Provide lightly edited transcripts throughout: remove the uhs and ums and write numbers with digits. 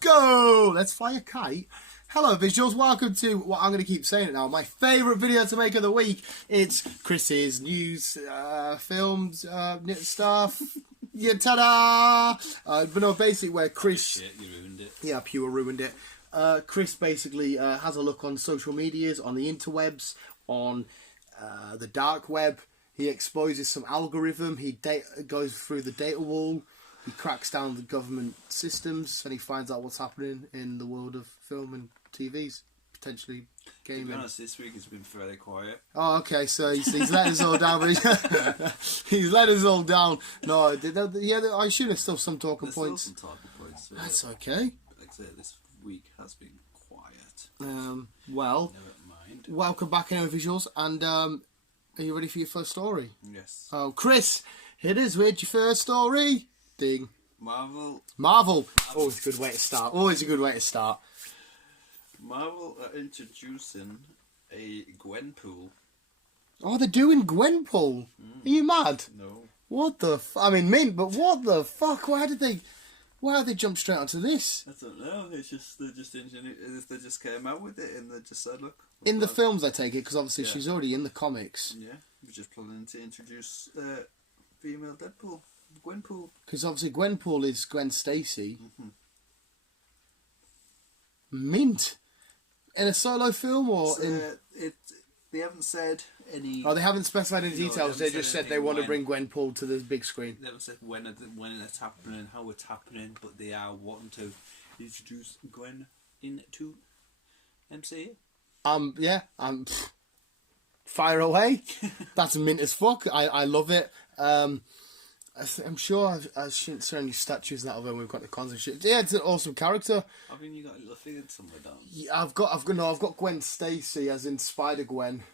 Go! Let's fly a kite. Hello visuals, welcome to what I'm going to keep saying it now, my favourite video to make of the week. It's Chris's news, films, stuff. Yeah, ta-da! But no, basically where Chris... Shit, you ruined it. Yeah, pure ruined it. Chris basically has a look on social medias, on the interwebs, on the dark web. He exposes some algorithm, he goes through the data wall, he cracks down the government systems, and he finds out what's happening in the world of film and TVs, potentially gaming. To be honest, this week has been fairly quiet. Oh, okay, so he's let us all down. He's let us all down. No, yeah, I assume there's still some talking points. Still some talking points. That's okay. But like I said, this week has been quiet. Well, Never mind. welcome back, anyway, visuals, and are you ready for your first story? Yes. Oh, Chris, hit us with your first story. Ding. Marvel. Always a good way to start. Always a good way to start. Marvel are introducing a Gwenpool. Oh, they're doing Gwenpool. Are you mad? No. What the? I mean, mint, but what the fuck? Why did they jump straight onto this? I don't know. They just came out with it and they just said, look. In the films, I take it, because obviously she's already in the comics. Yeah, we're just planning to introduce female Deadpool, Gwenpool. Because obviously Gwenpool is Gwen Stacy. Mint. In a solo film or in? They haven't said any. Oh, they haven't specified any details. They just said they want to bring when. Gwenpool to the big screen. They haven't said when it's happening, how it's happening, but they are wanting to introduce Gwen into MCU. Yeah. Fire away. That's mint as fuck. I love it. I'm sure I've seen any statues and that of her. We've got the cons and shit. Yeah, it's an awesome character. I mean, you got a little figure somewhere down. Yeah, I've got Gwen Stacy, as in Spider Gwen,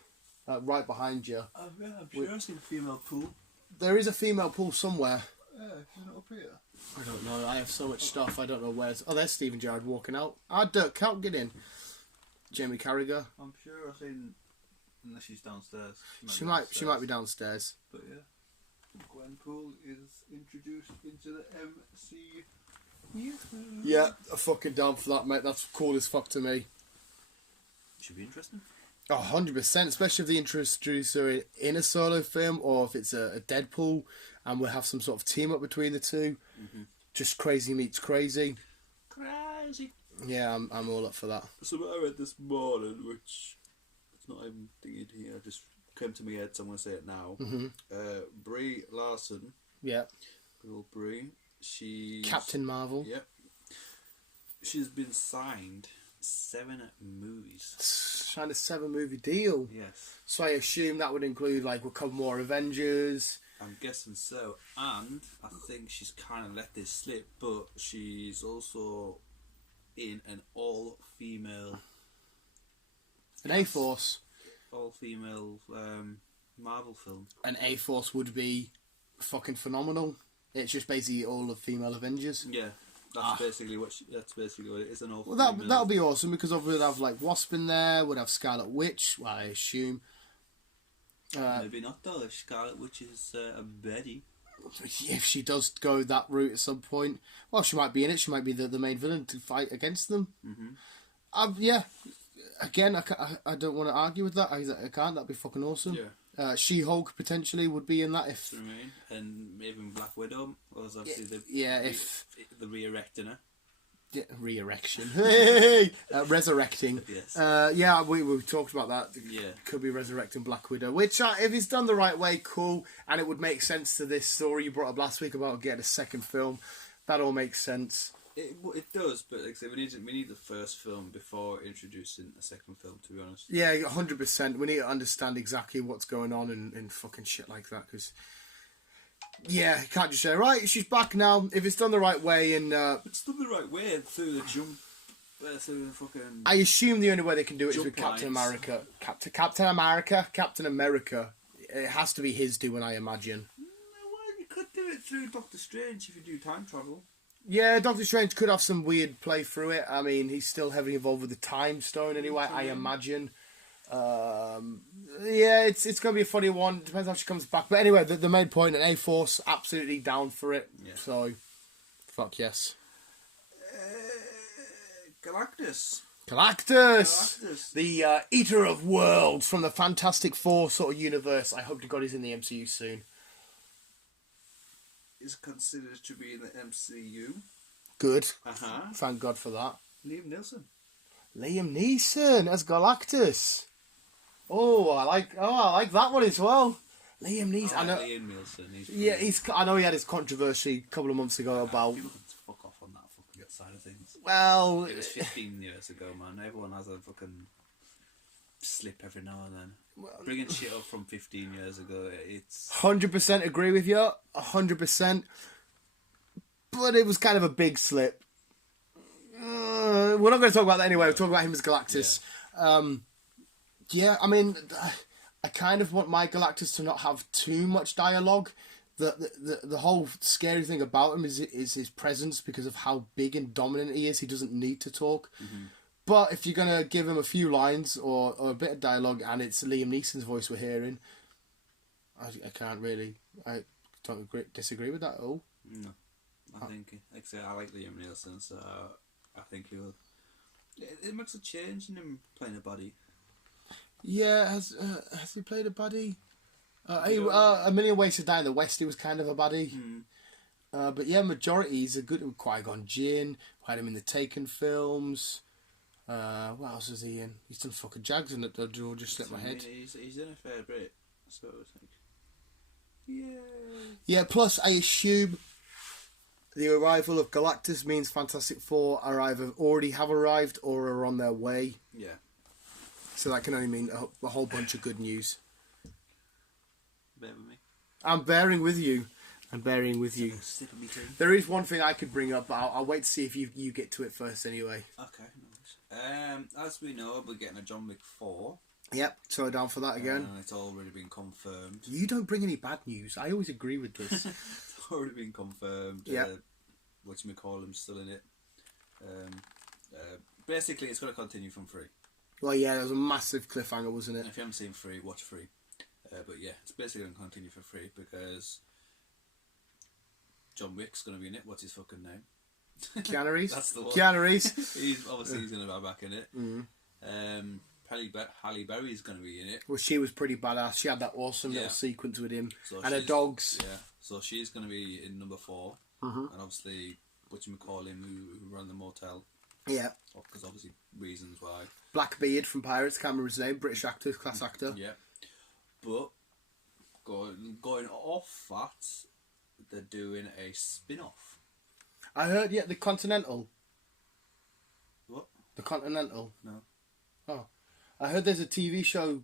right behind you. Yeah, I'm sure I've seen a female pool. There is a female pool somewhere. Yeah, not up here. I don't know. I have so much stuff. I don't know where's. Oh, there's Stephen Gerrard walking out. Dirk Cout, get in. Jamie Carragher. I'm sure I've seen, unless she's downstairs. She might be downstairs. But yeah. Gwenpool is introduced into the MCU. Yeah, I'm fucking down for that, mate. That's cool as fuck to me. Should be interesting. Oh, 100%, especially if they introduce her in a solo film or if it's a Deadpool and we'll have some sort of team up between the two. Just crazy meets crazy. Crazy. Yeah, I'm all up for that. Something I read this morning, which it's not even thinking here, just came to my head, so I'm going to say it now. Brie Larson. Yeah. Little Brie. She's Captain Marvel. Yep. She's been signed 7 movies. Signed a 7-movie deal. Yes. So I assume that would include like a couple more Avengers. I'm guessing so. And I think she's kind of let this slip, but she's also in an all-female... An A-Force. All-female Marvel film. An A-Force would be fucking phenomenal. It's just basically all of female Avengers. Yeah, that's basically what it is. An all-female. Well, that'll be awesome because we'd have like Wasp in there. We'd have Scarlet Witch. Well, I assume. Maybe not though. If Scarlet Witch is a Betty. If she does go that route at some point, well, she might be in it. She might be the main villain to fight against them. Yeah. Again, I don't want to argue with that. I can't. That'd be fucking awesome. Yeah. She-Hulk potentially would be in that if. And even Black Widow was obviously if the re-erecting her. Yeah, re-erection. Hey, resurrecting. Yes. Yeah, we talked about that. Yeah. Could be resurrecting Black Widow, which if it's done the right way, cool, and it would make sense to this story you brought up last week about getting a second film. That all makes sense. It does, but like I say, we need the first film before introducing a second film. To be honest. Yeah, 100%. We need to understand exactly what's going on and fucking shit like that, because. Yeah, you can't just say, right, she's back now. If it's done the right way and... it's done the right way through the jump... through the fucking... I assume the only way they can do it is with lines. Captain America. Captain America. It has to be his doing, I imagine. Well, you could do it through Doctor Strange if you do time travel. Yeah, Doctor Strange could have some weird play through it. I mean, he's still heavily involved with the Time Stone anyway, I imagine. Yeah, it's going to be a funny one. Depends how she comes back. But anyway, the main point, an A-Force, absolutely down for it. Yeah. So, fuck yes. Galactus. Galactus! The Eater of Worlds from the Fantastic Four sort of universe. I hope to God he's in the MCU soon. Is considered to be in the MCU. Good. Uh-huh. Thank God for that. Liam Neeson as Galactus. I like that one as well. Liam Neeson. I know. Liam Neeson. Yeah, I know he had his controversy a couple of months ago about. People can fuck off on that fucking side of things. Well, it was 15 years ago, man. Everyone has a fucking slip every now and then. Bringing shit up from 15 years ago, it's 100% agree with you. 100%. But it was kind of a big slip. We're not going to talk about that anyway. We'll talk about him as Galactus. Yeah, I mean, I kind of want my Galactus to not have too much dialogue. The whole scary thing about him is his presence because of how big and dominant he is. He doesn't need to talk. Mm-hmm. But if you're going to give him a few lines or a bit of dialogue and it's Liam Neeson's voice we're hearing, I can't really... I don't disagree with that at all. No. I think, like I say, I like Liam Neeson, so I think he will... It makes a change in him playing a body. Yeah, has he played a baddie? A Million Ways to Die in the West, he was kind of a baddie. But yeah, majority is a good... Qui-Gon Jinn, had him in the Taken films. What else is he in? He's done fucking Jags in it, though. Just slipped my head. He's in a fair bit, so I think... Yeah. Yeah, plus I assume the arrival of Galactus means Fantastic Four are either already have arrived or are on their way. Yeah. So that can only mean a whole bunch of good news. Bear with me. I'm bearing with you. Sip of me too. There is one thing I could bring up, but I'll wait to see if you get to it first anyway. Okay, nice. As we know, we're getting a John Wick 4. Yep, so down for that again. It's already been confirmed. You don't bring any bad news. I always agree with this. It's already been confirmed. Yeah. Whatchamacallum's still in it. Basically, it's going to continue from 3. Well, yeah, it was a massive cliffhanger, wasn't it? And if you haven't seen 3, watch 3. But yeah, it's basically going to continue for 3 because John Wick's going to be in it. What's his fucking name? Keanu Reeves? That's the one. Keanu Reeves. He's going to be back in it. Mm-hmm. Halle Berry's going to be in it. Well, she was pretty badass. She had that awesome little sequence with him. And her dogs. Yeah, so she's going to be in number 4. Mm-hmm. And obviously, whatchamacallim, who run the motel. Yeah. Because obviously, reasons why. Blackbeard from Pirates, can't remember his name. British actor, class actor. Yeah. But, going off that, they're doing a spin-off. I heard, the Continental. What? The Continental. No. Oh. I heard there's a TV show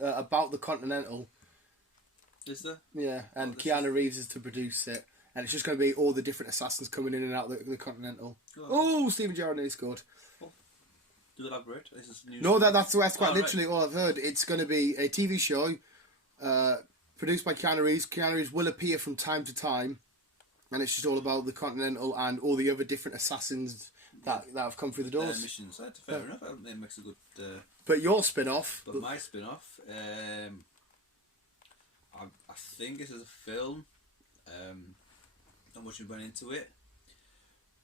about the Continental. Is there? Yeah, and Keanu Reeves is to produce it. And it's just going to be all the different assassins coming in and out of the Continental. Oh, Stephen Gerrard scored. Oh. Do elaborate? This is news. No, that's quite literally all I've heard. It's going to be a TV show produced by Keanu Reeves. Keanu Reeves will appear from time to time. And it's just all about the Continental and all the other different assassins that have come through the doors. Missions. That's fair enough. I think it makes a good... But your spin-off... But my spin-off... I think this is a film. Not much went into it.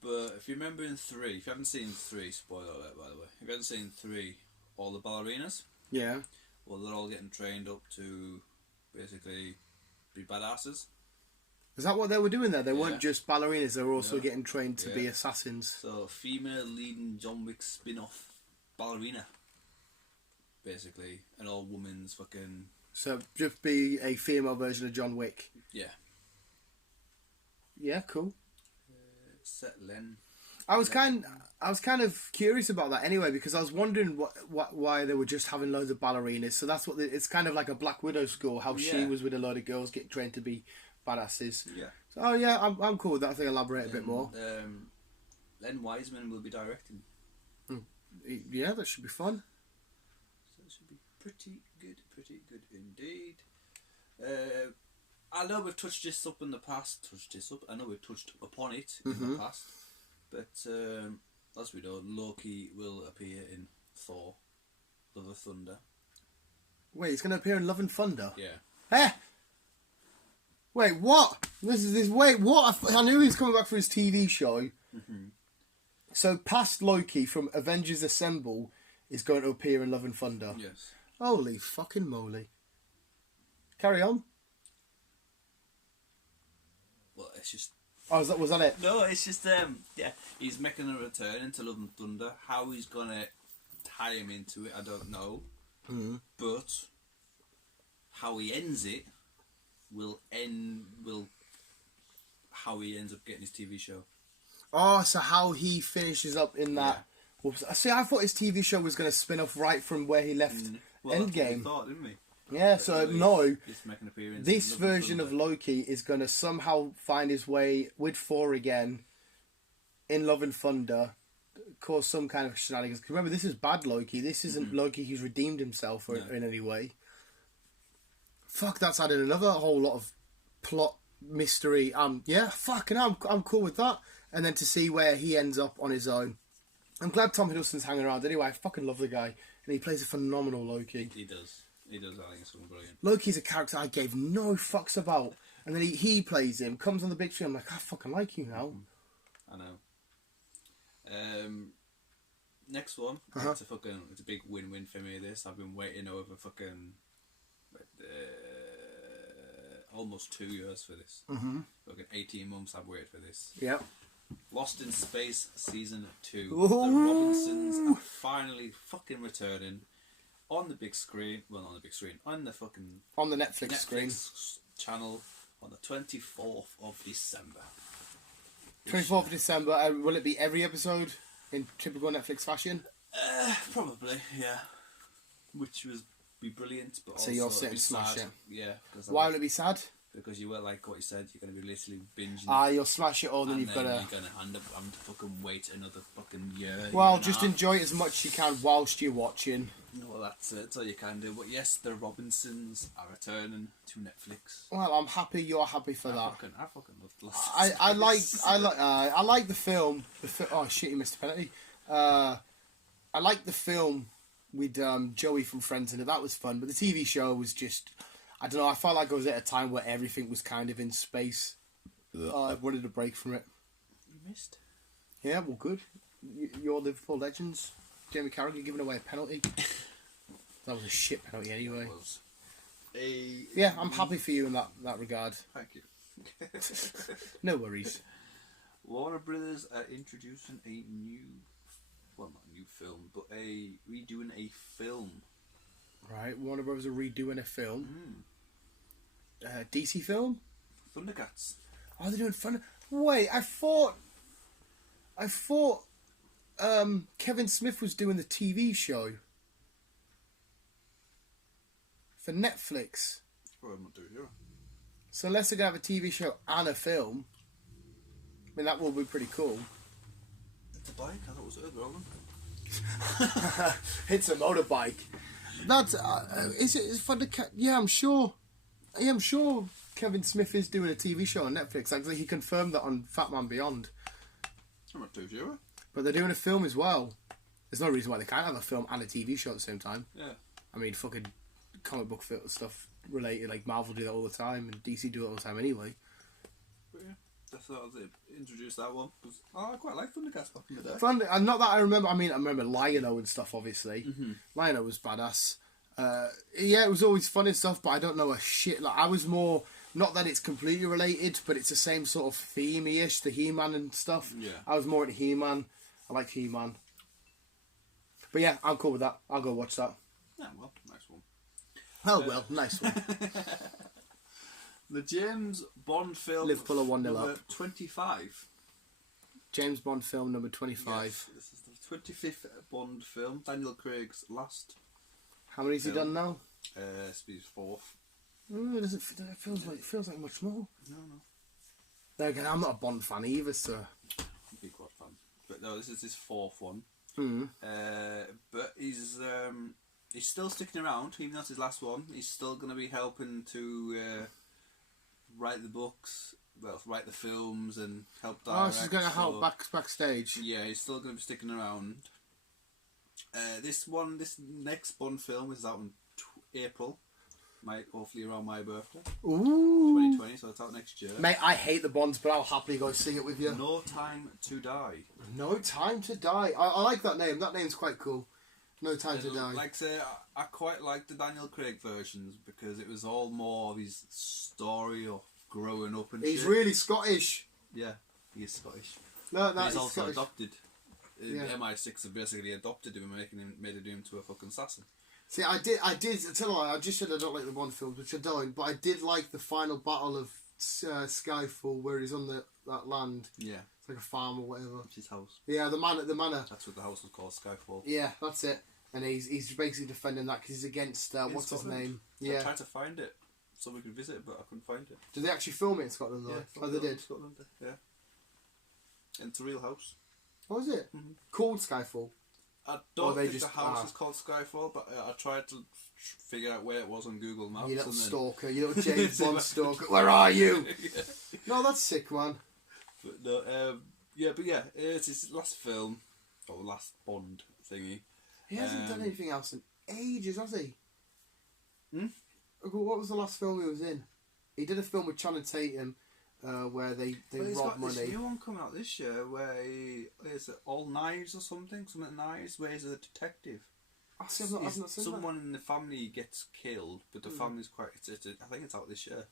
But if you remember in 3... If you haven't seen 3... Spoiler alert, by the way. If you haven't seen 3... All the ballerinas... Yeah. Well, they're all getting trained up to... Basically... Be badasses. Is that what they were doing there? They weren't just ballerinas, they were also getting trained to be assassins. So, female leading John Wick spin-off ballerina. Basically. An all-woman's fucking... So, just be a female version of John Wick. Yeah. Yeah, cool. Set Len. I was kind of curious about that anyway, because I was wondering why they were just having loads of ballerinas. So that's what it's kind of like a Black Widow school, how she was with a load of girls getting trained to be badasses. Yeah. So, I'm cool with that. I think elaborate a bit more. Len Wiseman will be directing. Yeah, that should be fun. So it should be pretty good indeed. I know we've touched this up in the past. I know we've touched upon it in the past. But as we know, Loki will appear in Thor: Love of Thunder. Wait, he's going to appear in Love and Thunder? Yeah. Eh? Wait, what? Wait, what? I knew he was coming back for his TV show. Mm-hmm. So, past Loki from Avengers Assemble is going to appear in Love and Thunder? Yes. Holy fucking moly. Carry on. Well, it's just... Oh, was that it? No, it's just, yeah, he's making a return into Love and Thunder. How he's going to tie him into it, I don't know. Mm. But how he ends it will how he ends up getting his TV show. Oh, so how he finishes up in that... Yeah. Well, see, I thought his TV show was going to spin off right from where he left Well, that's what we Endgame. thought, didn't we? Yeah, so no. This in Love and version of Thunder. Loki is going to somehow find his way with Thor again in Love and Thunder, cause some kind of shenanigans. 'Cause remember, this is bad Loki. This isn't Loki who's redeemed himself in any way. Fuck, that's added another whole lot of plot mystery. Yeah, fucking hell, I'm cool with that. And then to see where he ends up on his own. I'm glad Tom Hiddleston's hanging around anyway. I fucking love the guy. And he plays a phenomenal Loki. He does. I think it's fucking brilliant. Loki's a character I gave no fucks about. And then he plays him, comes on the big screen, I'm like, I fucking like you now. I know. Next one. Uh-huh. It's a big win-win for me, this. I've been waiting over fucking almost 2 years for this. Mm-hmm. Fucking 18 months I've waited for this. Yep. Lost in Space Season 2. Ooh. The Robinsons are finally fucking returning on the big screen. Well, not on the big screen. On the fucking On the Netflix screen. channel on the 24th of December. 24th of December. Will it be every episode in typical Netflix fashion? Probably, yeah. Which would be brilliant, but So also you'll sit it'd and be smash sad. it? Yeah. Why will it be sad? Because you were like what you said, you're going to be literally binging. You'll smash it all, then and you've got to... you're going to end up having to fucking wait another fucking year. Well, year and a just half. enjoy it as much as you can whilst you're watching. Well, that's it. That's all you can do. But yes, the Robinsons are returning to Netflix. Well, I'm happy you're happy for that. I fucking love the last. I like the film. Oh shit! You missed a penalty. I like the film with Joey from Friends in it. That was fun. But the TV show was just, I don't know. I felt like I was at a time where everything was kind of in space. I wanted a break from it. You missed. Yeah, well, good. Your Liverpool legends. Jamie Carragher giving away a penalty. That was a shit penalty anyway. Yeah, I'm happy for you in that regard. Thank you. No worries. Warner Brothers are introducing a new, well, not a new film, but redoing a film. Right, Warner Brothers are redoing a film. DC film? Thundercats. Oh, they're doing fun. Wait, I thought Kevin Smith was doing the TV show for Netflix. Well, I'm not doing it. So unless they're going to have a TV show and a film, I mean, that will be pretty cool. It's a bike? I thought it was a Roland. It's a motorbike. That's is it for the yeah, I'm sure. Yeah, I'm sure Kevin Smith is doing a TV show on Netflix. Actually, he confirmed that on Fat Man Beyond. I'm not too sure. But they're doing a film as well. There's no reason why they can't have a film and a TV show at the same time. Yeah. I mean, fucking comic book stuff related, like Marvel do that all the time, and DC do it all the time anyway. But yeah, that's how they introduced that one. I quite like Thundercats back in the day. And not that I remember. I mean, I remember Lion-O and stuff. Obviously, Lion-O was badass. Yeah, it was always fun and stuff, but I don't know a shit. Like, I was more, not that it's completely related, but it's the same sort of theme-ish, the He-Man and stuff. Yeah. I was more into He-Man. I like He-Man. But yeah, I'm cool with that. I'll go watch that. Yeah, well, nice one. Oh, well, nice one. The James Bond film. Liverpool are 1-0 number up. 25. James Bond film number 25. Yes, this is the 25th Bond film. Daniel Craig's last. How many has he done now? It's his fourth. It feels like much more. No. Then again, I'm not a Bond fan either, so... Big quad fan. But no, this is his fourth one. But he's still sticking around, even though it's his last one. He's still going to be helping to write the books, write the films and help direct. Oh, so he's going to help backstage. Yeah, he's still going to be sticking around. This next Bond film is out in April. Hopefully around my birthday. Ooh. 2020, so it's out next year. Mate, I hate the Bonds, but I'll happily go see it with you. No Time to Die. No Time to Die. I like that name. That name's quite cool. No Time to Die. Like I say, I quite like the Daniel Craig versions because it was all more of his story of growing up and He's shit. really Scottish. Yeah, he is Scottish. No, But he's he's also Scottish. adopted. Yeah. MI6 have basically adopted him and made him into a fucking assassin. See, I did. I tell you what, I just said I don't like the Bond films, which I don't. But I did like the final battle of Skyfall, where he's on that land. Yeah, It's like a farm or whatever. it's his house. Yeah, the manor. That's what the house was called, Skyfall. Yeah, that's it. And he's basically defending that because he's against what's his name? I tried to find it so we could visit, but I couldn't find it. Did they actually film it in Scotland though? Yeah, Oh, they did. Scotland, yeah. And it's a real house. What was it? Mm-hmm. Called Skyfall. I don't think just, the house is called Skyfall, but I tried to figure out where it was on Google Maps. You little and then... stalker, you little James Bond stalker. Where are you? Yeah. No, that's sick, man. But no, it's his last film, or last Bond thingy. He hasn't done anything else in ages, has he? Hmm? What was the last film he was in? He did a film with Channing Tatum where they rob money. He's got this new one coming out this year where is it All Knives or something Knives, where he's a detective. I see, I've not seen Someone in the family gets killed, but the family's quite. I think it's out this year.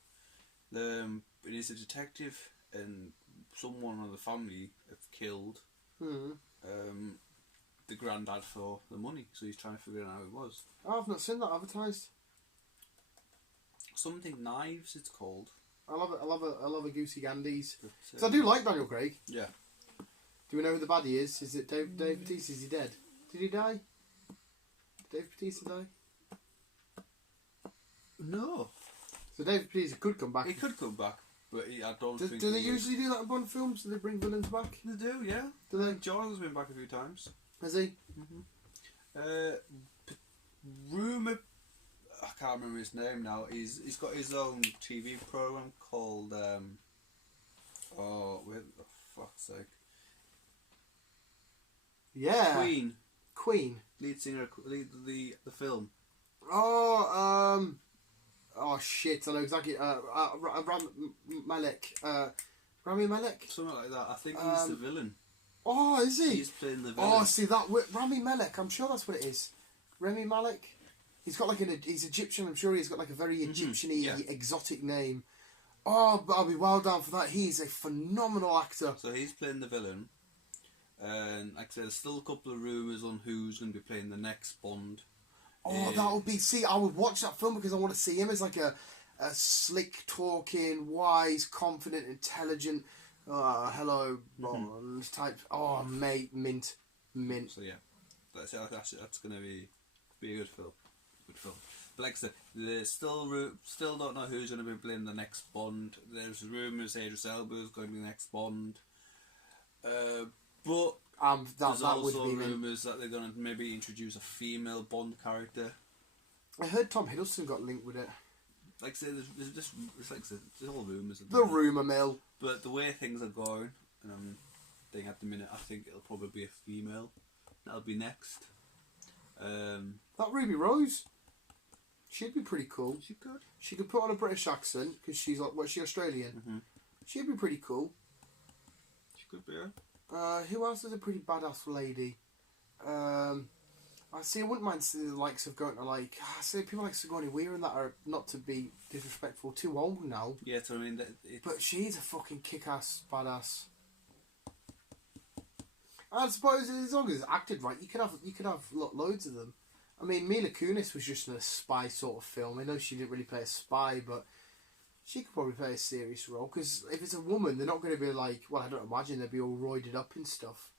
But he's a detective, and someone of the family have killed the granddad for the money, so he's trying to figure out how it was. Oh, I've not seen that advertised. Something Knives, it's called. I love a Goosey Gandies. But, So I do like Daniel Craig. Yeah. Do we know who the baddie is? Is it Dave Bautista? Is he dead? Did he die? Did Dave Bautista die? No. So Dave Bautista could come back. He could come back, but I don't think. Do they usually do that in Bond films? Do they bring villains back? They do, yeah. Do they? Jaws has been back a few times. Has he? Rumour. I can't remember his name now. He's got his own TV program called oh fuck's sake. Yeah. Queen. Lead singer, the film. Oh, oh shit! I know exactly. Malek. Rami Malek. Something like that. I think he's the villain. Oh, is he? He's playing the villain. Oh, see that Rami Malek. I'm sure that's what it is. Rami Malek. He's got like he's Egyptian. I'm sure he's got like a very Egyptian-y, exotic name. Oh, but I'll be well down for that. He's a phenomenal actor. So he's playing the villain. And like I said, there's still a couple of rumours on who's going to be playing the next Bond. Oh, that would be... See, I would watch that film because I want to see him as like a slick talking, wise, confident, intelligent, hello, Bond type. Oh, mate, mint. So yeah, that's going to be a good film. But like I said, they still don't know who's going to be playing the next Bond. There's rumours Idris Elba is going to be the next Bond. But there's also rumours that they're going to maybe introduce a female Bond character. I heard Tom Hiddleston got linked with it. Like I say, there's all rumours. The rumour mill. But the way things are going, at the minute, I think it'll probably be a female. That'll be next. That Ruby Rose, she'd be pretty cool. She could. She could put on a British accent because she's like, what's she, Australian? Mm-hmm. She'd be pretty cool. She could be. Who else is a pretty badass lady? I see. I wouldn't mind seeing the likes of going to like. I see people like Sigourney Weaver and that are not to be disrespectful, too old now. Yeah, so I mean, but she's a fucking kick-ass badass. I suppose as long as it's acted right, you could have loads of them. I mean, Mila Kunis was just in a spy sort of film. I know she didn't really play a spy, but she could probably play a serious role. Because if it's a woman, they're not going to be like, well, I don't imagine they'd be all roided up and stuff.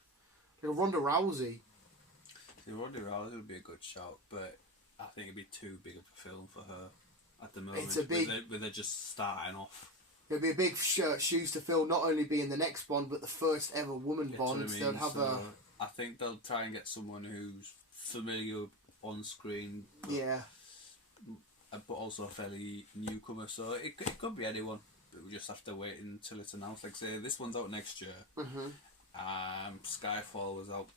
Like a Ronda Rousey. See, Ronda Rousey would be a good shout, but I think it'd be too big of a film for her at the moment. It's a big. Where they're just starting off. It'd be a big shoes to fill, not only being the next Bond, but the first ever woman Bond. I mean? They'll have I think they'll try and get someone who's familiar on screen. But also a fairly newcomer, so it could be anyone. But we just have to wait until it's announced. Like say, this one's out next year. Skyfall was out.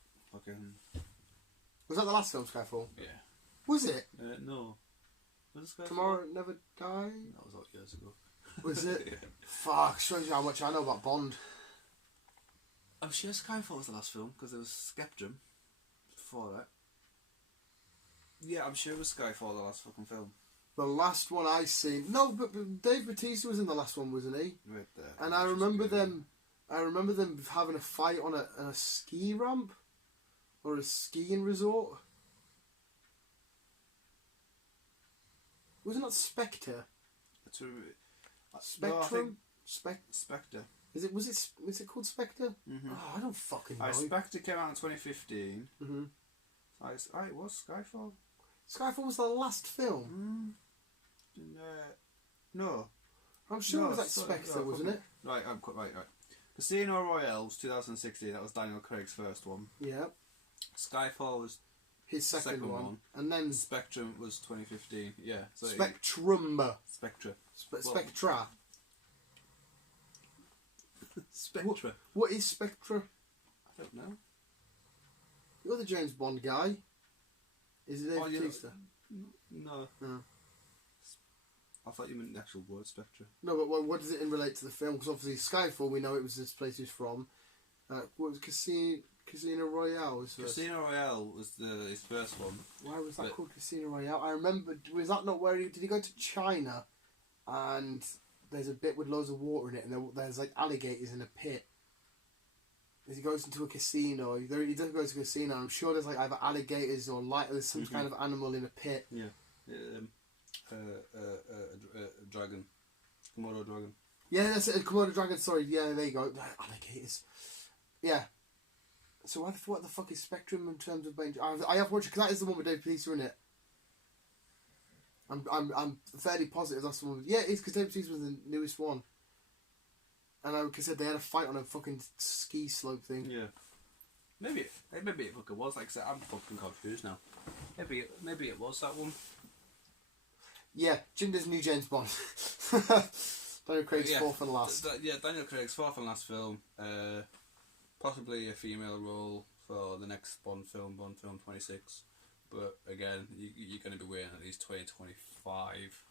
Was that the last film, Skyfall? Yeah. Was it? No. Was it Skyfall? Tomorrow Never Die? That was like years ago. Was it? Yeah. Fuck, shows you how much I know about Bond. I'm sure Skyfall was the last film because there was Spectrum before that. Yeah, I'm sure it was Skyfall the last fucking film. The last one I seen. No, but Dave Bautista was in the last one, wasn't he? Right there. And I remember them. I remember them having a fight on a ski ramp or a skiing resort. Wasn't that Spectre? Spectrum? Spectre. Was it called Spectre? Mm-hmm. Oh, I don't fucking know. Spectre came out in 2015. Mm-hmm. It was Skyfall. Skyfall was the last film. No. I'm sure it was like Spectre, wasn't it? Right. Casino Royale was 2016. That was Daniel Craig's first one. Yeah. Skyfall was his second one. And then Spectrum was 2015. Yeah. So Spectrum. Spectra. Spectra. Spectra. What is Spectra? I don't know. You're the James Bond guy. Is it Dave Bautista? No. I thought you meant the actual word Spectra. No, but what does it in relate to the film? Because obviously Skyfall, we know it was this place he's from. What was Casino Royale? Casino Royale was his first one. Why was that called Casino Royale? I remember. Was that not where did he go to China? And there's a bit with loads of water in it, and there's like alligators in a pit. As he goes into a casino, he doesn't go to a casino. I'm sure there's like either alligators or there's some kind of animal in a pit. Yeah. A dragon. Komodo dragon. Yeah, that's it. A Komodo dragon. Sorry. Yeah, there you go. Alligators. Yeah. So what the fuck is Spectrum in terms of? I have watched it because that is the one with Dave Bautista in it. I'm fairly positive that's the one. Yeah, it's because Dave Bautista was the newest one. And like I said, they had a fight on a fucking ski slope thing. Yeah. Maybe it fucking was. Like I said, I'm fucking confused now. Maybe it was that one. Yeah, Jinder's new James Bond. Daniel Craig's fourth and last. Daniel Craig's fourth and last film. Possibly a female role for the next Bond film 26. But again, you're going to be waiting at least 2025.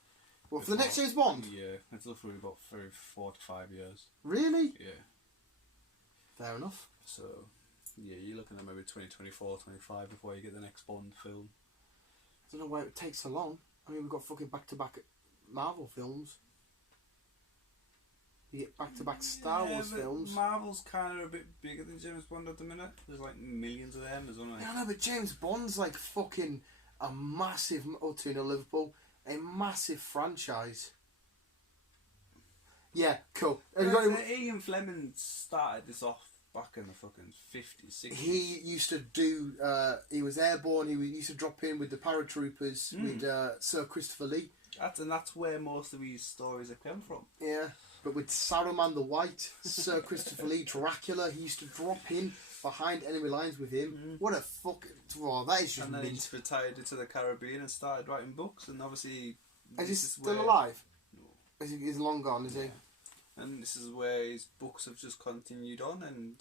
What, for the next James Bond? Yeah, it's literally about 4 to 5 years. Really? Yeah. Fair enough. So, yeah, you're looking at maybe 2024, 25 before you get the next Bond film. I don't know why it takes so long. I mean, we've got fucking back-to-back Marvel films. You get back-to-back Star Wars films. Marvel's kind of a bit bigger than James Bond at the minute. There's like millions of them. There's only... Yeah, I know, but James Bond's like fucking a massive... Oh, 2-0 Liverpool. A massive franchise. Yeah, cool. Ian Fleming started this off back in the fucking 50s, 60s. He used to do... he was airborne. He used to drop in with the paratroopers with Sir Christopher Lee. That's where most of these stories have come from. Yeah, but with Saruman the White, Sir Christopher Lee, Dracula, he used to drop in behind enemy lines with him. What a fucking... Oh, that is just And then mint. he just retired into the Caribbean and started writing books, and obviously... Is he still alive? No. He's long gone, is he? And this is where his books have just continued on, and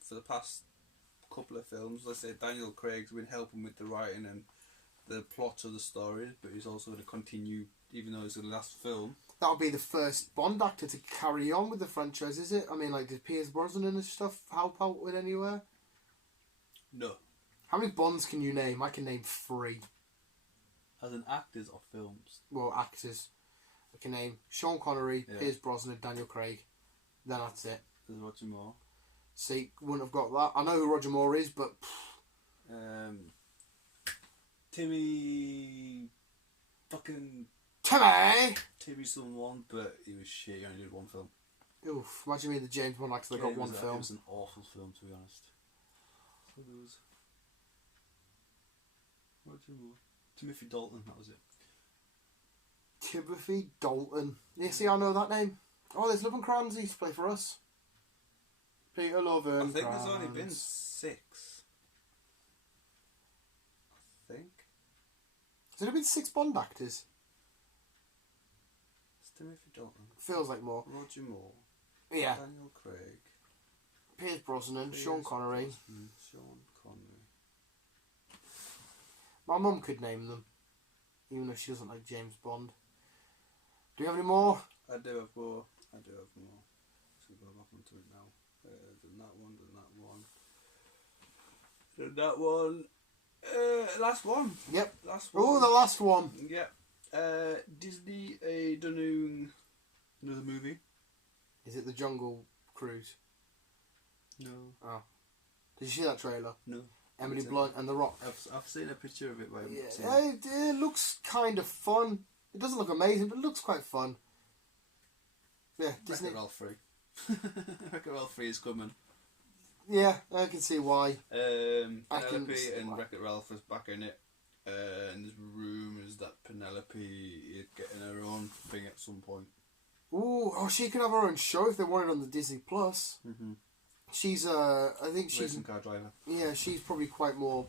for the past couple of films, let's say Daniel Craig's been helping with the writing and the plot of the stories, but he's also going to continue, even though it's the last film. That'll be the first Bond actor to carry on with the franchise, is it? I mean, like, did Pierce Brosnan and stuff help out with anywhere? No. How many Bonds can you name? I can name 3. As in actors or films? Well, actors. I can name Sean Connery, Pierce Brosnan, Daniel Craig. Then that's it. There's Roger Moore. See, wouldn't have got that. I know who Roger Moore is, but... Timmy... Fucking... Timmy someone, but he was shit. He only did one film. Oof, imagine me the James Bond actor that got one film. It was an awful film, to be honest. So there was... Roger Moore. Timothy Dalton, that was it. Timothy Dalton. Yeah, see, I know that name. Oh, there's Lovencrans. He used to play for us. Peter Lovencrans. I think there's only been 6. I think. Has there been 6 Bond actors? It's Timothy Dalton. Feels like more. Roger Moore. Yeah. Daniel Craig. Pierce Brosnan. Sean Connery. Sean Connery. My mum could name them. even though she doesn't like James Bond. Do you have any more? I do have more. Let's go back onto it now. Then that one. Last one. Yep. Last one. Oh, the last one. Yep. Disney done another movie. Is it the Jungle Cruise? No. Oh. Did you see that trailer? No. Emily Blunt and The Rock. I've seen a picture of it, but I haven't seen it looks kind of fun. It doesn't look amazing, but it looks quite fun. Yeah, Disney. Wreck-It Ralph 3. Wreck-It Ralph 3 is coming. Yeah, I can see why. Penelope and Wreck-It Ralph is back in it. And there's rumours that Penelope is getting her own thing at some point. Ooh, she could have her own show if they wanted on the Disney Plus. Mm-hmm. She's I think she's racing car driver. Yeah, she's probably quite one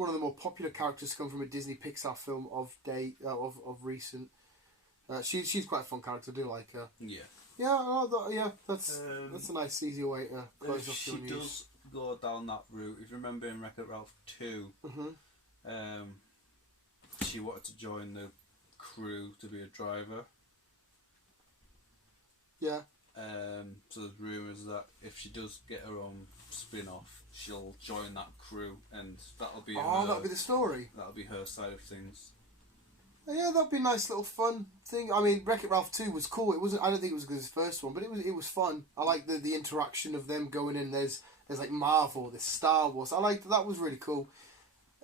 of the more popular characters to come from a Disney Pixar film of recent. She's quite a fun character. I do like her. Yeah. Yeah, that's a nice easy way to close if off she your news. does go down that route, if you remember in Wreck-It Ralph 2, she wanted to join the crew to be a driver. Yeah. So there's rumours that if she does get her own spin-off, she'll join that crew, and that'll be that'll be the story. That'll be her side of things. Yeah, that'd be a nice little fun thing. I mean, Wreck-It Ralph 2 was cool. It wasn't. I don't think it was as good as the first one, but it was fun. I like the interaction of them going in. There's like Marvel, there's Star Wars. I liked that. Was really cool.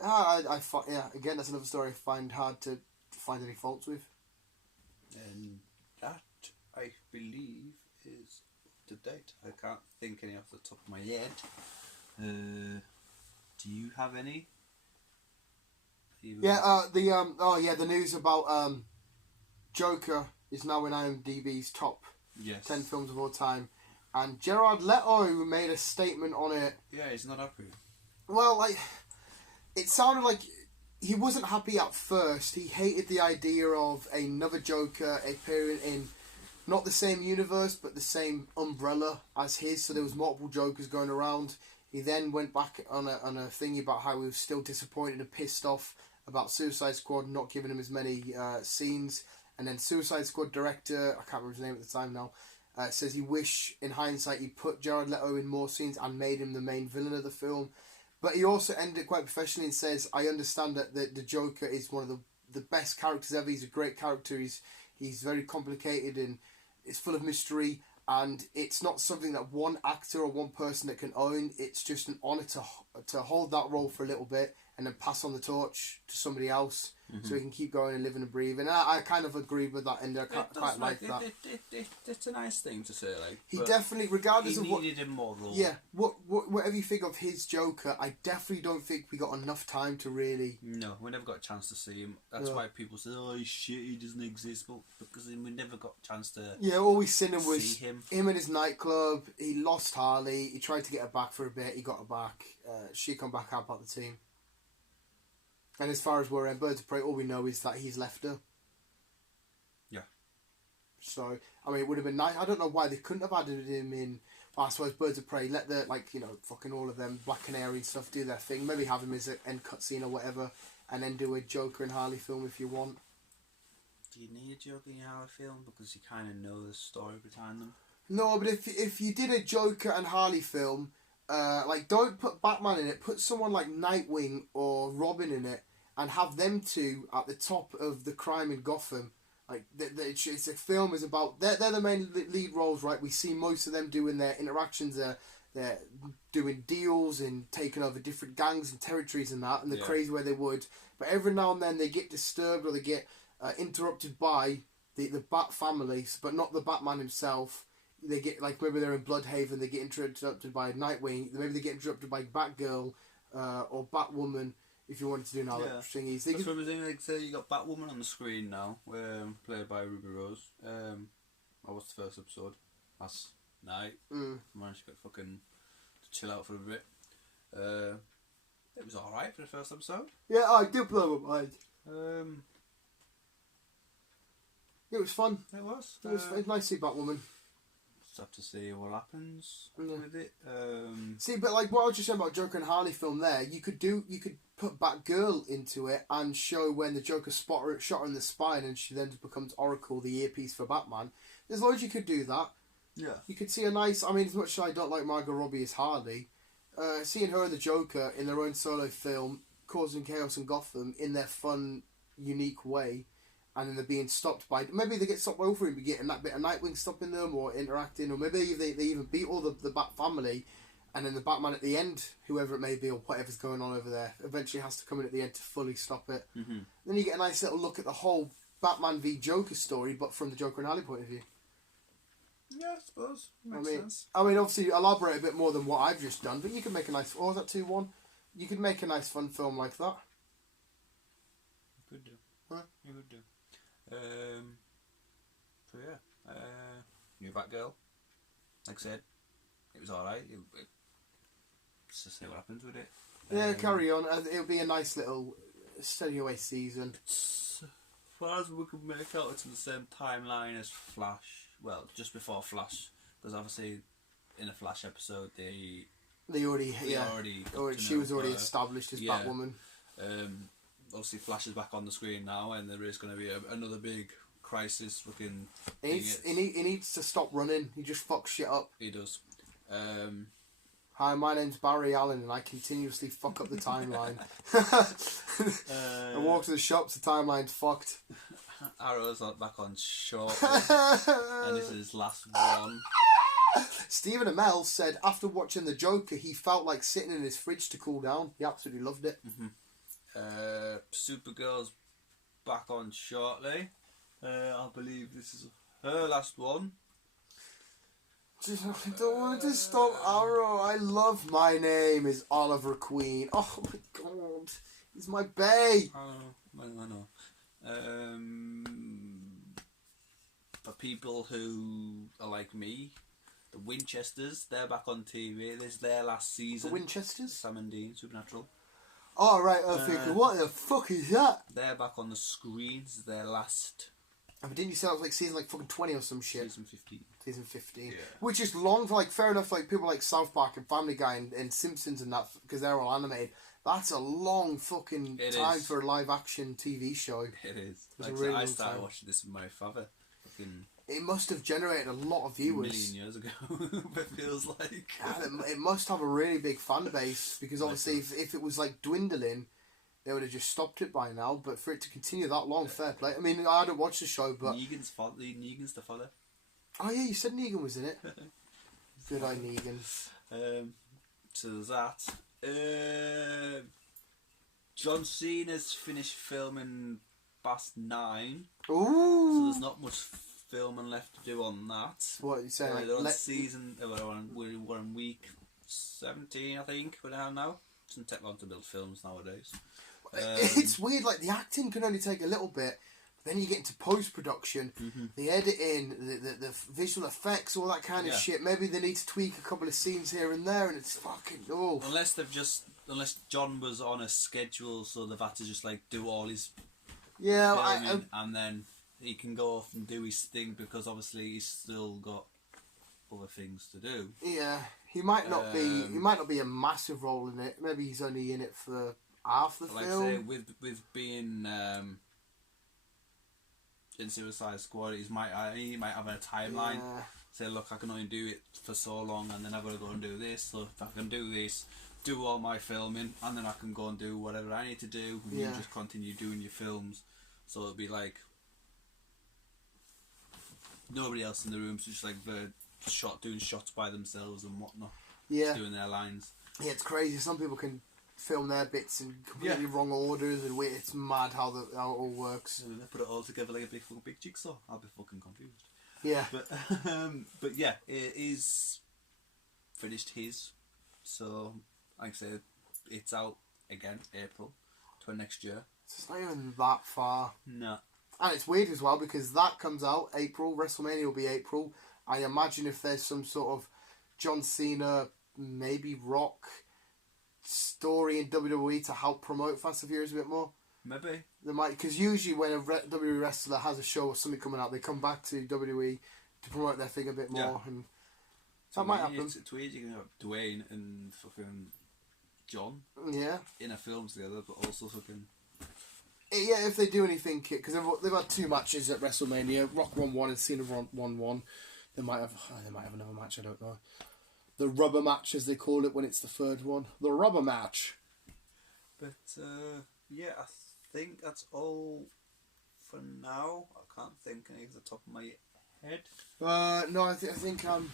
Again, that's another story I find hard to find any faults with. And that, I believe, is up to date. I can't think any off the top of my head. Do you have any? The news about Joker is now in IMDb's top 10 films of all time, and Jared Leto made a statement on it. Yeah, he's not happy. Well, it sounded like he wasn't happy at first. He hated the idea of another Joker appearing in not the same universe, but the same umbrella as his. So there was multiple Jokers going around. He then went back on a thingy about how he was still disappointed and pissed off about Suicide Squad not giving him as many scenes. And then Suicide Squad director, I can't remember his name at the time now, says he wish, in hindsight, he put Jared Leto in more scenes and made him the main villain of the film. But he also ended it quite professionally and says, I understand that the Joker is one of the best characters ever. He's a great character. He's very complicated and it's full of mystery. And it's not something that one actor or one person that can own. It's just an honour to hold that role for a little bit and then pass on the torch to somebody else so he can keep going and living and breathing. And I kind of agree with that, and I quite like that. It's a nice thing to say, like. He definitely, regardless of what... He needed a more role. Yeah, whatever you think of his Joker, I definitely don't think we got enough time to really... No, we never got a chance to see him. That's why people say, oh, he's shit, he doesn't exist, but because we never got a chance to all we seen him was see him in his nightclub. He lost Harley, he tried to get her back for a bit, he got her back. She come back out the team. And as far as we're in Birds of Prey, all we know is that he's left her. Yeah. So, I mean, it would have been nice. I don't know why they couldn't have added him in. Well, I suppose Birds of Prey, let fucking all of them, Black Canary and stuff, do their thing. Maybe have him as an end cutscene or whatever, and then do a Joker and Harley film if you want. Do you need a Joker and Harley film? Because you kind of know the story behind them. No, but if you did a Joker and Harley film... don't put Batman in it, put someone like Nightwing or Robin in it and have them two at the top of the crime in Gotham. It's a film is about... They're the main lead roles, right? We see most of them doing their interactions. They're doing deals and taking over different gangs and territories and that, and the crazy way they would. But every now and then they get disturbed or they get interrupted by the Bat families, but not the Batman himself. They get, maybe they're in Bloodhaven, they get interrupted by Nightwing, maybe they get interrupted by Batgirl or Batwoman, if you wanted to do an other thingies. That's what I'm saying, say you got Batwoman on the screen now, played by Ruby Rose. I watched the first episode last night. Managed to get fucking chill out for a bit. It was alright for the first episode. Yeah, I did blow my mind. It was fun. It was. It was nice to see Batwoman. Just have to see what happens with it. See, but like what I was just saying about Joker and Harley film there, you could put Batgirl into it and show when the Joker shot her in the spine and she then becomes Oracle, the earpiece for Batman. There's loads you could do that. Yeah. You could see a nice... I mean, as much as I don't like Margot Robbie as Harley, seeing her and the Joker in their own solo film, causing chaos in Gotham in their fun, unique way, and then they're being stopped by... Maybe they get stopped by Wolverine, getting that bit of Nightwing stopping them or interacting, or maybe they even beat all the Bat family, and then the Batman at the end, whoever it may be or whatever's going on over there, eventually has to come in at the end to fully stop it. Mm-hmm. Then you get a nice little look at the whole Batman v Joker story, but from the Joker and Harley point of view. Yeah, I suppose. Makes sense. I mean, obviously, elaborate a bit more than what I've just done, but you could make a nice... Or was that 2-1? You could make a nice fun film like that. You could do. Huh? You could do. So yeah, new Batgirl. Like I said, it was alright. Let's just see what happens with it. Yeah, carry on. It'll be a nice little steady away season. As far as we could make out, it's in the same timeline as Flash. Well, just before Flash, because obviously in a Flash episode she was already established as Batwoman. Obviously Flash is back on the screen now, and there is going to be another big crisis looking. He needs to stop running. He just fucks shit up. He does. Hi, my name's Barry Allen, and I continuously fuck up the timeline. I walk to the shops, the timeline's fucked. Arrow's back on short, and this is his last one. Stephen Amell said after watching The Joker, he felt like sitting in his fridge to cool down. He absolutely loved it. Mm-hmm. Supergirl's back on shortly. I believe this is her last one. I don't want to stop Arrow. I love My Name is Oliver Queen. Oh my god. He's my bae. I know. For people who are like me, the Winchesters, they're back on TV. This is their last season. The Winchesters? Sam and Dean, Supernatural. Oh, right. I was thinking, what the fuck is that? They're back on the screens. Their last... But didn't you say that was like season like fucking 20 or some shit? Season 15. Season 15. Yeah. Which is long for, like, fair enough, like, people like South Park and Family Guy and Simpsons and that, because they're all animated. That's a long fucking time for a live-action TV show. It is. Really I started watching this with my father. It must have generated a lot of viewers. A million years ago, it feels like. It must have a really big fan base, because obviously if it was, like, dwindling, they would have just stopped it by now, but for it to continue that long, fair play. I mean, I don't watch the show, but... Negan's the father. Oh yeah, you said Negan was in it. Good eye, Negan. So there's that. John Cena's finished filming Fast 9. Ooh! So there's not much filming left to do on that. What are you saying? They're on season... we're on week 17, I think, we're down now. It doesn't take long to build films nowadays. It's weird, like, the acting can only take a little bit, but then you get into post-production, the editing, the visual effects, all that kind of shit. Maybe they need to tweak a couple of scenes here and there, and it's fucking... Oh. Unless John was on a schedule, so they've had to just, like, do all his filming, and then he can go off and do his thing, because obviously he's still got other things to do. Yeah, he might not be a massive role in it. Maybe he's only in it for half the film. Like I say, with being in Suicide Squad, he might have a timeline. Yeah. Say, look, I can only do it for so long, and then I've got to go and do this. So if I can do this, do all my filming, and then I can go and do whatever I need to do, and you just continue doing your films. So it'll be like nobody else in the room, so just like doing shots by themselves and whatnot. Yeah, just doing their lines. Yeah, it's crazy. Some people can film their bits in completely wrong orders, and it's mad how it all works. And then they put it all together like a big jigsaw. I'll be fucking confused. Yeah, but yeah, it is finished his. So like I said, it's out again April to next year. It's not even that far. No. And it's weird as well, because that comes out April. WrestleMania will be April. I imagine if there's some sort of John Cena, maybe Rock story in WWE to help promote Fast and Furious a bit more. Maybe. They might, because usually when a WWE wrestler has a show or something coming out, they come back to WWE to promote their thing a bit more. And That might happen. It's weird you can have Dwayne and fucking John Yeah. in a film together, but also fucking... Yeah, if they do anything, because they've had 2 matches at WrestleMania, Rock 1-1 and Cena 1-1. They might have another match, I don't know. The rubber match, as they call it when it's the 3rd one. The rubber match. But, yeah, I think that's all for now. I can't think any off the top of my head. No, I think I'm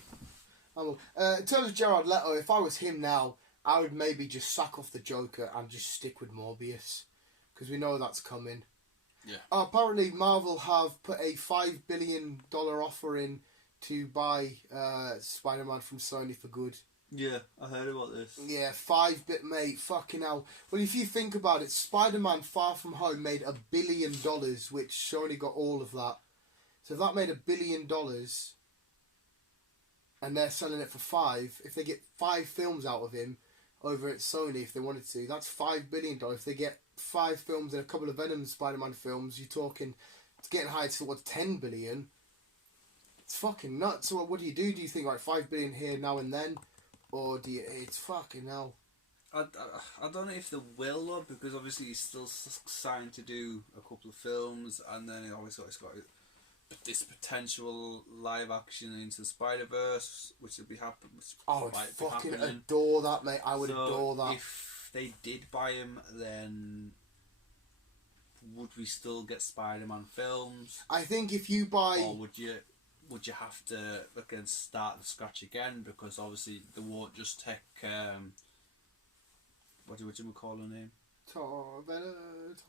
in terms of Jared Leto, if I was him now, I would maybe just sack off the Joker and just stick with Morbius. Because we know that's coming. Yeah. Apparently, Marvel have put a $5 billion offer in to buy Spider-Man from Sony for good. Yeah, I heard about this. Yeah, 5 bit, mate. Fucking hell. Well, if you think about it, Spider-Man Far From Home made $1 billion, which Sony got all of that. So if that made $1 billion, and they're selling it for 5, if they get 5 films out of him over at Sony, if they wanted to, that's $5 billion. If they get 5 films and a couple of Venom Spider-Man films, you're talking, it's getting high towards 10 billion. It's fucking nuts. So what do you do? Do you think like 5 billion here now and then, or do you? It's fucking hell. I don't know if they will though, because obviously he's still signed to do a couple of films, and then he's got this potential live action into Spider-Verse, which would be happening. I would fucking adore that, mate. I would adore that. If they did buy him, then would we still get Spider-Man films? I think if you buy, or would you have to again start from scratch again, because obviously they won't just take what do you call her name? Tom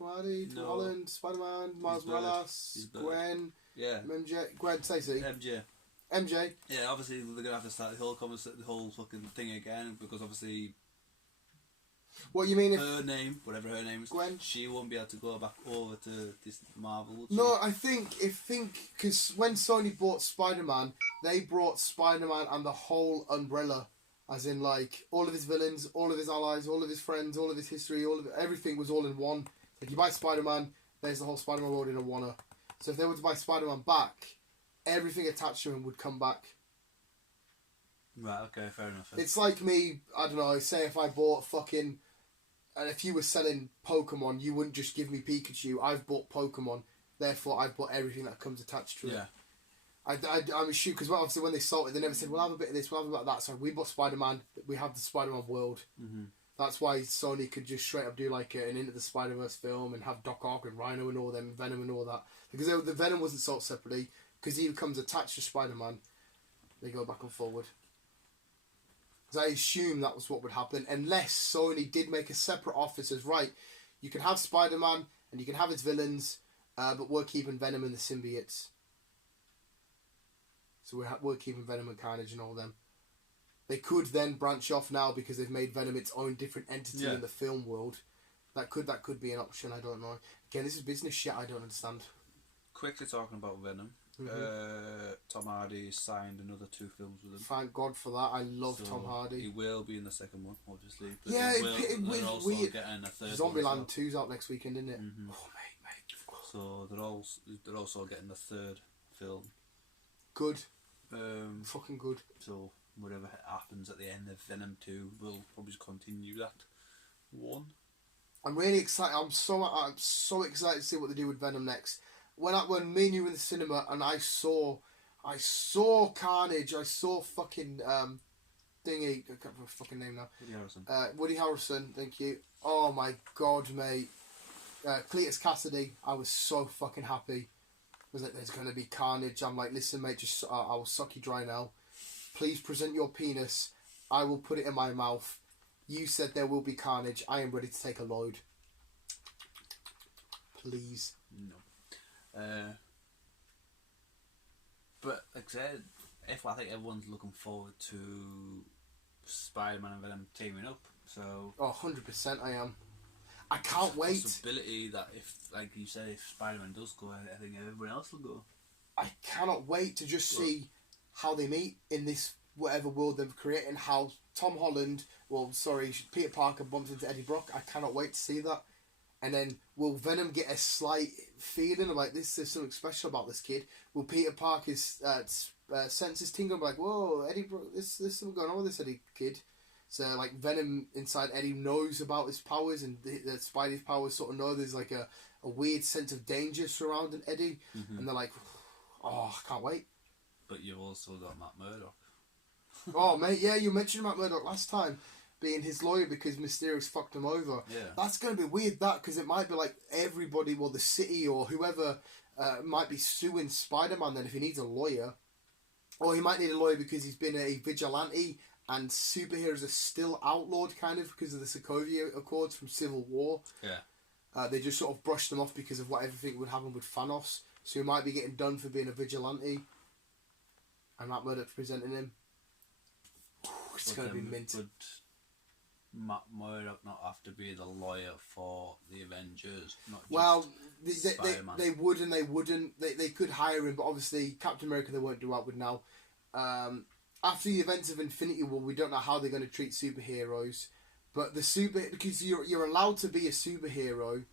Hardy, Tom Holland, Spider-Man, Miles Morales, Gwen, MJ, Gwen Stacy, MJ. Yeah, obviously they're gonna have to start the whole fucking thing again, because obviously. What you mean? Her name, whatever her name is, Gwen. She won't be able to go back over to this Marvel. Would she? No, I think because when Sony bought Spider-Man, they brought Spider-Man and the whole umbrella, as in like all of his villains, all of his allies, all of his friends, all of his history, everything was all in one. Like you buy Spider-Man, there's the whole Spider-Man world in a one. So if they were to buy Spider-Man back, everything attached to him would come back. Right, okay, fair enough. It's like me, I don't know, say if I bought fucking... And if you were selling Pokemon, you wouldn't just give me Pikachu. I've bought Pokemon, therefore I've bought everything that comes attached to it. Yeah. I'm a shoot, because obviously when they sold it, they never said, we'll have a bit of this, we'll have a bit of that. So we bought Spider-Man, we have the Spider-Man world. Mm-hmm. That's why Sony could just straight up do like an Into the Spider-Verse film and have Doc Ock and Rhino and all them, Venom and all that. Because the Venom wasn't sold separately, because he becomes attached to Spider-Man. They go back and forward. Because I assume that was what would happen, unless Sony did make a separate offer, says, right, you can have Spider-Man and you can have his villains, but we're keeping Venom and the symbiotes. So we're keeping Venom and Carnage and all them. They could then branch off now because they've made Venom its own different entity in the film world. That could be an option, I don't know. Again, this is business shit I don't understand. Quickly talking about Venom. Tom Hardy signed another 2 films with him. Thank God for that. I love Tom Hardy. He will be in the second one, obviously. But yeah, they're also weird. Getting a third Zombieland 2's out next weekend, isn't it? Mm-hmm. Oh, mate. So they're also getting the 3rd film. Good. Fucking good. So whatever happens at the end of Venom 2, we'll probably just continue that one. I'm really excited. I'm so excited to see what they do with Venom next. When me and you were in the cinema and I saw Carnage, I saw fucking thingy. I can't remember his fucking name now. Woody Harrelson. Thank you. Oh my God, mate. Cletus Cassidy. I was so fucking happy. I was like, there's gonna be Carnage. I'm like, listen, mate, just I will suck you dry now. Please present your penis. I will put it in my mouth. You said there will be Carnage. I am ready to take a load. Please. No. But like I said, I think everyone's looking forward to Spider-Man and Venom teaming up. So 100% I am. I can't wait. Possibility that if, like you said, if Spider-Man does go, I think everyone else will go. I cannot wait to just see how they meet in this whatever world they've created, and how Peter Parker bumps into Eddie Brock. I cannot wait to see that. And then will Venom get a slight feeling of like this? There's something special about this kid. Will Peter Parker's senses tingle, like, whoa, Eddie, bro, there's something going on with this Eddie kid. So, like, Venom inside Eddie knows about his powers, and the Spidey's powers sort of know there's, like, a weird sense of danger surrounding Eddie. Mm-hmm. And they're like, oh, I can't wait. But you've also got Matt Murdock. Oh, mate, yeah, you mentioned Matt Murdock last time being his lawyer because Mysterio's fucked him over. Yeah. That's going to be weird, that, because it might be like everybody, well, the city or whoever might be suing Spider-Man then if he needs a lawyer. Or he might need a lawyer because he's been a vigilante and superheroes are still outlawed, kind of, because of the Sokovia Accords from Civil War. Yeah. They just sort of brushed them off because of what everything would happen with Thanos. So he might be getting done for being a vigilante. And Matt Murdock's presenting him. It's going to be mint. Would Matt Murdock not have to be the lawyer for the Avengers? Not just they would and they wouldn't. They could hire him, but obviously Captain America they won't do that with now. After the events of Infinity War, we don't know how they're going to treat superheroes. But because you're allowed to be a superhero.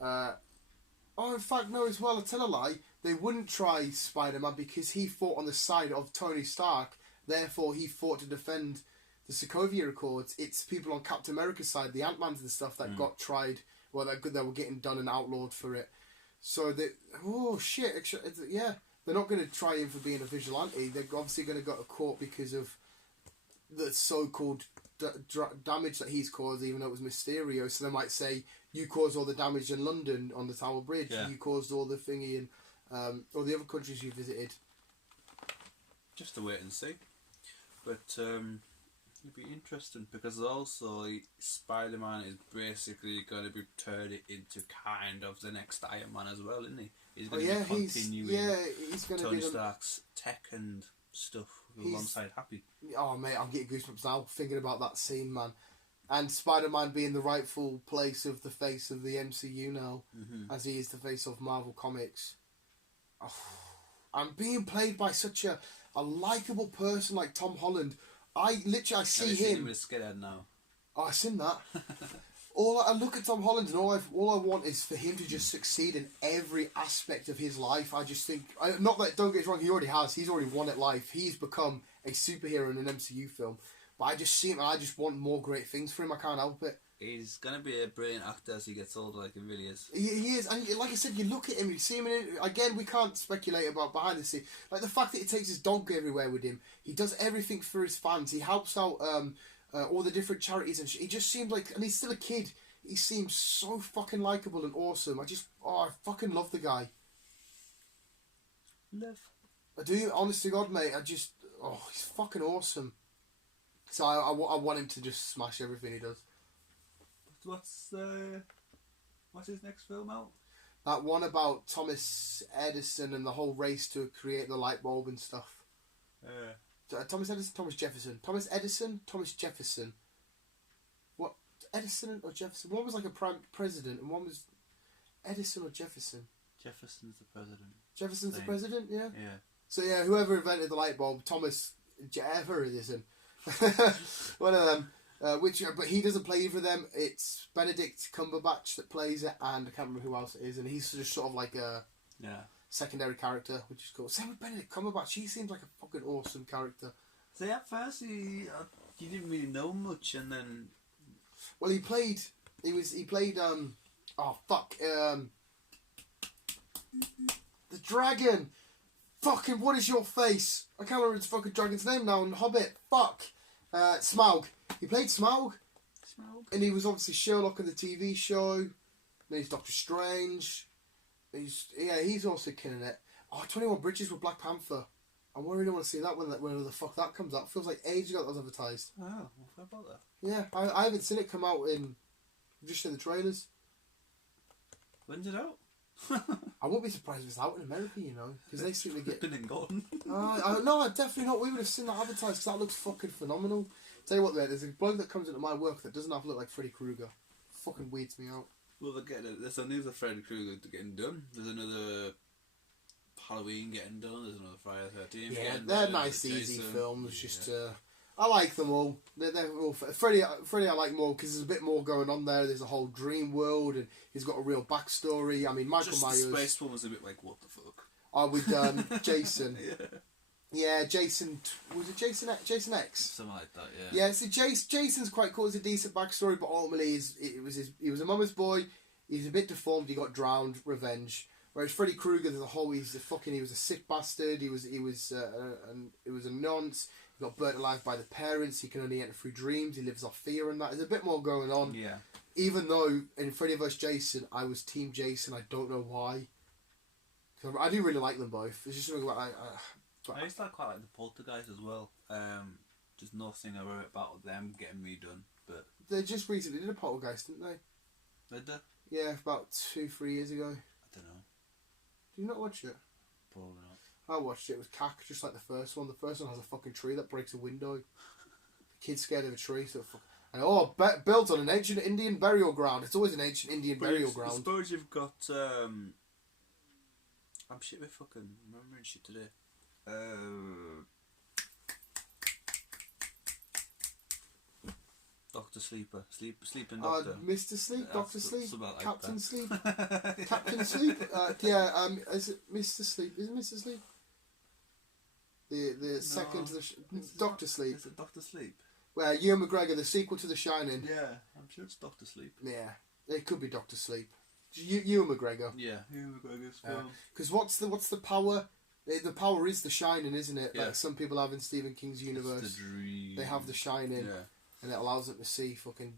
In fact, no, as well, I tell a lie. They wouldn't try Spider-Man because he fought on the side of Tony Stark. Therefore, he fought to defend the Sokovia Accords. It's people on Captain America's side, the Ant-Mans and stuff, that got tried. Well, they were getting done and outlawed for it. So, yeah. They're not going to try him for being a vigilante. They're obviously going to go to court because of the so-called damage that he's caused, even though it was Mysterio. So they might say, you caused all the damage in London on the Tower Bridge. Yeah. You caused all the thingy in all the other countries you visited. Just to wait and see. But it'll be interesting because also Spider-Man is basically going to be turned into kind of the next Iron Man as well, isn't he? He's going to be continuing he's going to Tony be Stark's tech and stuff alongside Happy. Oh, mate, I'm getting goosebumps now thinking about that scene, man. And Spider-Man being the rightful place of the face of the MCU now, as he is the face of Marvel Comics. Oh, and being played by such a likeable person like Tom Holland. I see him with a skinhead now. Oh, I've seen that. I look at Tom Holland and all I want is for him to just succeed in every aspect of his life. I just think, not that, don't get me wrong, he already has. He's already won at life. He's become a superhero in an MCU film. But I just see him and I just want more great things for him. I can't help it. He's going to be a brilliant actor as he gets older, like he really is. He is. And like I said, you look at him, you see him in... Again, we can't speculate about behind the scenes. Like the fact that he takes his dog everywhere with him. He does everything for his fans. He helps out all the different charities and shit. He just seems like... And he's still a kid. He seems so fucking likeable and awesome. I fucking love the guy. I do, honest to God, mate. he's fucking awesome. So I want him to just smash everything he does. What's his next film out? That one about Thomas Edison and the whole race to create the light bulb and stuff. Thomas Edison, Thomas Jefferson. Thomas Edison, Thomas Jefferson. What? Edison or Jefferson? One was like a president and one was Edison or Jefferson. Jefferson's the president. Jefferson's the president, yeah? Yeah. So yeah, whoever invented the light bulb, Thomas Jefferson. One of them. But he doesn't play either of them. It's Benedict Cumberbatch that plays it, and I can't remember who else it is. And he's just sort of like a secondary character, which is cool. Same with Benedict Cumberbatch. He seems like a fucking awesome character. So at first you didn't really know much, and then he played. The dragon. Fucking what is your face? I can't remember the fucking dragon's name now. And Hobbit. Fuck. Smaug. He played Smaug. And he was obviously Sherlock in the TV show. And he's Doctor Strange. He's also killing it. 21 Bridges with Black Panther. I really don't want to see that when the fuck that comes out. Feels like ages ago that was advertised. Oh, what about that? Yeah, I haven't seen it come out just in the trailers. When's it out? I won't be surprised if it's out in America, because they seem to get... Been and gone. No, definitely not. We would have seen that advertised because that looks fucking phenomenal. Tell you what, there's a bloke that comes into my work that doesn't have to look like Freddy Krueger. Fucking weirds me out. Well, there's another Freddy Krueger getting done. There's another Halloween getting done. There's another Friday the 13th. Yeah, they're nice, easy films. Just I like them all. They're all Freddy. I like more because there's a bit more going on there. There's a whole dream world, and he's got a real backstory. I mean, Michael Myers. The space one was a bit like, what the fuck? With Jason. Yeah. Yeah, Jason. Was it Jason X? Something like that. Yeah. Yeah. So Jason's quite cool. It's a decent backstory, but ultimately, he was a mama's boy. He's a bit deformed. He got drowned. Revenge. Whereas Freddy Krueger, he was a sick bastard. He was a nonce. He got burnt alive by the parents. He can only enter through dreams. He lives off fear and that. There's a bit more going on. Yeah. Even though in Freddy vs Jason, I was Team Jason. I don't know why. I do really like them both. It's just something about I used to quite like the Poltergeist as well. Just nothing about them getting redone, but they just recently did a Poltergeist, didn't they? Did they? Yeah, about 2-3 years ago. I don't know. Did you not watch it? Probably not. I watched it. It was cack, just like the first one. The first one has a fucking tree that breaks a window. The kid's scared of a tree, so built on an ancient Indian burial ground. It's always an ancient Indian burial ground. I suppose you've got. I'm shit with fucking remembering shit today. Doctor Sleeper, Sleeping Doctor. Mr. Sleep, Doctor Sleep, like Captain that. Sleep, Captain Sleep. Is it Mr. Sleep? Is it Mr. Sleep? The second to Doctor Sleep. Is it Doctor Sleep? Where Ewan McGregor, the sequel to The Shining. Yeah, I'm sure it's Doctor Sleep. Yeah, it could be Doctor Sleep. Ewan McGregor. Yeah, Ewan McGregor's film. Because what's the power? The power is The Shining, isn't it? Yeah. Like some people have in Stephen King's universe. It's the dream. They have The Shining, Yeah. and it allows them to see fucking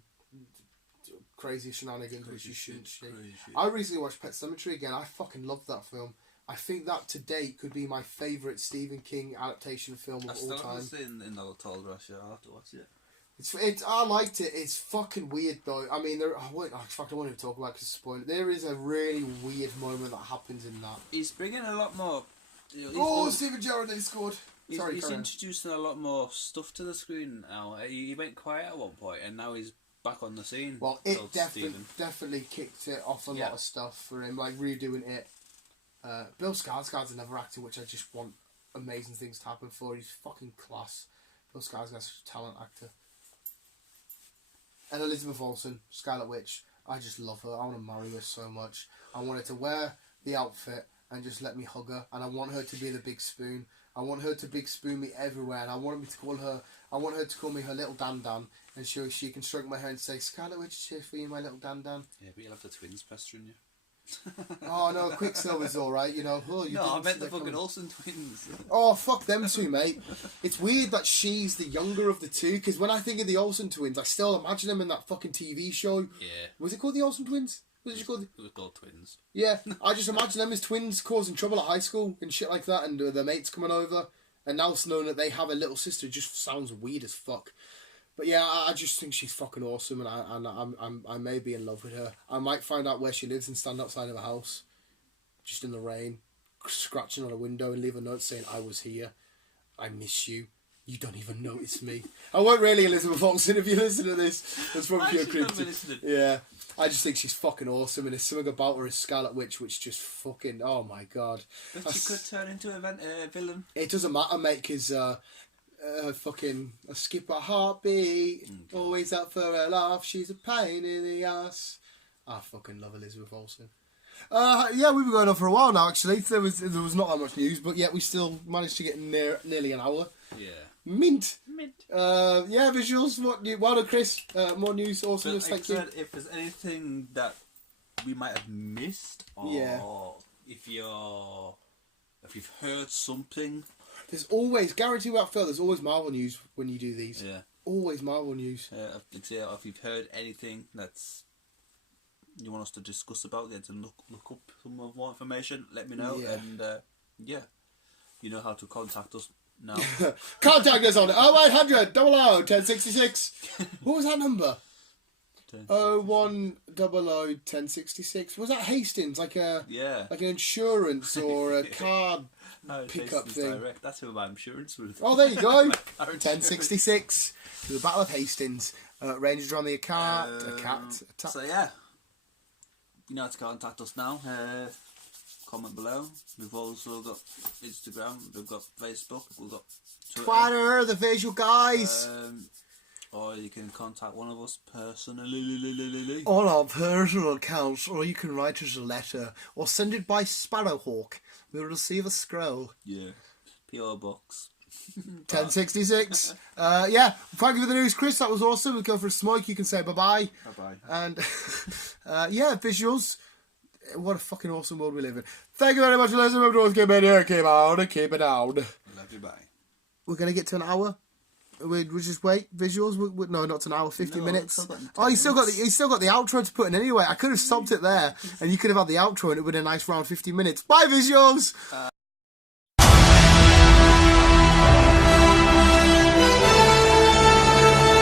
crazy shenanigans which you shouldn't see. Shit. I recently watched Pet Sematary again. I fucking loved that film. I think that to date could be my favourite Stephen King adaptation film of all I time. still haven't seen in the Tall Grass yet. I'll have to watch it. I liked it. It's fucking weird though. I mean, I won't even talk about it because it's spoiler. There is a really weird moment that happens in that. He's bringing a lot more. Stephen Gerrard, he scored. He's Sorry, introducing a lot more stuff to the screen now. He went quiet at one point, and now he's back on the scene. Well, it definitely kicked it off a lot of stuff for him, like redoing it. Bill Skarsgård's another actor which I just want amazing things to happen for. He's fucking class. Bill Skarsgård's such a talent actor. And Elizabeth Olsen, Scarlet Witch. I just love her. I want to marry her so much. I want her to wear the outfit and just let me hug her. And I want her to be the big spoon. I want her to big spoon me everywhere. And I want her to call me her little Dan Dan. And she can stroke my hair and say, Scarlet Witch is here for you, my little Dan Dan. Yeah, but you'll have the twins pestering you. Oh no, Quicksilver's alright, you know. Oh, I meant the fucking Olsen twins. Oh, fuck them two, mate. It's weird that she's the younger of the two, because when I think of the Olsen twins, I still imagine them in that fucking TV show. Yeah. Was it called the Olsen twins? It was called Twins. Yeah, I just imagine them as twins causing trouble at high school and shit like that, and their mates coming over. And now it's known that they have a little sister just sounds weird as fuck. But yeah, I just think she's fucking awesome, and I may be in love with her. I might find out where she lives and stand outside of her house, just in the rain, scratching on a window and leave a note saying, I was here, I miss you, you don't even notice me. I won't really, Elizabeth Olsen, if you listen to this. That's probably pure creepy. Yeah, I just think she's fucking awesome, and there's something about her as Scarlet Witch which just fucking, oh my god. But she could turn into a villain. It doesn't matter, mate, because fucking I skip a heartbeat, always out for a laugh, she's a pain in the ass. I fucking love Elizabeth Olsen. Yeah, we've been going on for a while now, actually. There was not that much news, but yet we still managed to get nearly an hour. Yeah. Mint. Yeah, visuals. Well done, Chris. More news, awesomeness, thank you. If there's anything that we might have missed, or if you've heard something. There's always, guarantee without fail, there's always Marvel news when you do these. Yeah. Always Marvel news. If you've heard anything that's you want us to discuss about, to look up some more information, let me know. Yeah. And you know how to contact us now. Contact us on 0800 00 1066. What was that number? 0100 1066. Was that Hastings? Like an insurance or a card pickup thing? Direct. That's who my insurance was. Oh, there you go. 1066. To the Battle of Hastings. Rangers are on the cat. So yeah, you know how to contact us now. Comment below. We've also got Instagram. We've got Facebook. We've got Twitter. The visual guys. Or you can contact one of us personally. On our personal accounts, or you can write us a letter, or send it by Sparrowhawk. We'll receive a scroll. Yeah. P.O. Box. 1066. Yeah, thank you for the news, Chris. That was awesome. We'll go for a smoke. You can say bye-bye. Bye-bye. And, yeah, visuals. What a fucking awesome world we live in. Thank you very much for listening. Remember to keep it here, keep out, and keep it down. Love you, bye. We're going to get to an hour. We just wait. Visuals? No, not to an hour. 50 minutes. Oh, you still got the outro to put in anyway. I could have stopped it there, and you could have had the outro, and it would have been a nice round 50 minutes. Bye, visuals.